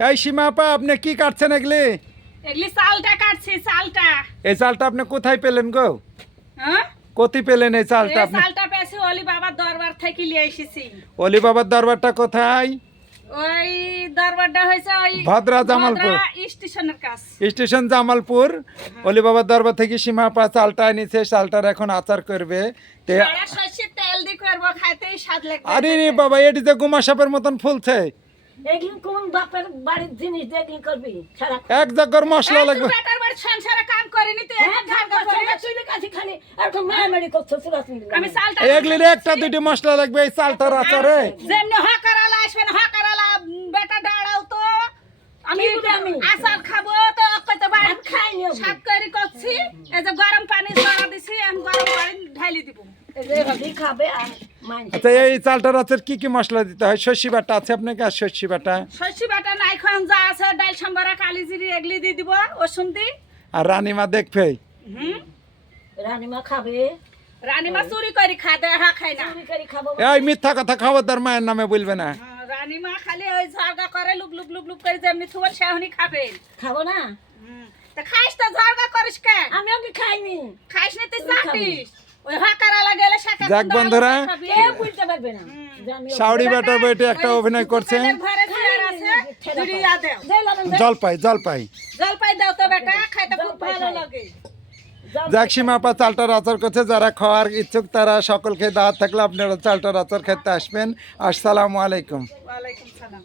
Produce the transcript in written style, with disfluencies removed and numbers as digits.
এই সীমা আপা, আপনি কি কাটছেন এগুলি? এগুলি চালটা কাটছি, চালটা। এই চালটা আপনি কোথায় পেলেন গো? হ্যাঁ, কোথায় পেলেন এই চালটা এই আপনি? চালটা পেয়েছি অলি বাবার দরবার থেকে নিয়ে এসেছি। অলি বাবার দরবারটা কোথায়? ওই দরবারটা হয়েছে ওই ভদ্রা জামালপুর ভদ্রা স্টেশনের কাছ। স্টেশন জামালপুর। অলি বাবার দরবার থেকে সীমা আপা চালটা এনেছে, চালটার এখন আচার করবে। তে সারা সর্ষের তেল দিয়ে করবো, খাইতেই স্বাদ লাগবে। আরে রে বাবা, এটি যে গুমা সাপের মতন ফুলছে। এগুলো কোন বাপের বাড়ির জিনিস দেখলি করবি সারা এক জাগর মশলা এই লাগবে। তুই বেটার বাড়ির সংসারে কাম করিনি তুই, হ্যাঁ, এখন ঝাড় করে। তুই কাছে খালি আর তো মারামারি করছো আমি চালটা এগুলির একটা দুইটি মশলা লাগবে এই চালটার আচারে। যেমনি হকারালা আসবেন, হকারালা বেটা দাঁড়াও তো। আমি আমি? আচার খাবো তো কত বার ভাত খাইনি আমি। সাত করে করছি। এই যে গরম পানি জড়া দিছি, আমি গরম পানি ঢালি দিব। এভাবে খাবে আর মানছে আচ্ছা, এই চালটার আচার কি কি মশলা দিতে হয়? শস্যি বাটা আছে আপনার কাছে? শস্যি বাটা সর্ষে বাটা নাই খান, যা আছে ডাল সম্বরা কালি জিরি এগলি দিয়ে দিব, ওসুন দি। আর রানীমা দেখবে। হুম, রানীমা খাবে রানীমা চুরি করে খা, দেখা খাই না। চুরি করে খাবো এই মিথ্যা কথা খবরদার মায়ের নামে বলবে না। হ্যাঁ, রানীমা খালি ওই ঝাড়গা করে লুক লুক লুক লুক করে যেমনি থুয়ার সেহনি খাবে। খাবো না তা খাইস তো, ঝাড়গা করিস কে? আমি ওকে খাইনি খাইস না তুই তুই খাবি। চাটিস। ওই হকারালা গেলে সেটা যাক বন্ধুরা, কেউ বুঝতে পারবে না যে আমি ওকে- সাউরি বাটার বইটি একটা অভিনয় করছে। ঘরে চেয়ার আছে, জুড়িয়া দেও। যাই লাগান, যাই। জলপাই জলপাই। জলপাই দাও তো বেটা, খাইতে খুব জলপাই ভালো খাই। লাগে। যাও। যাক সীমা আপা চালটার আচার করছে, যারা খাওয়ার ইচ্ছুক তারা সকলকে দাওয়াত থাকলে আপনারা চালটার আচার খেতে আসবেন। আসসালামু আলাইকুম। ওয়ালাইকুম সালাম।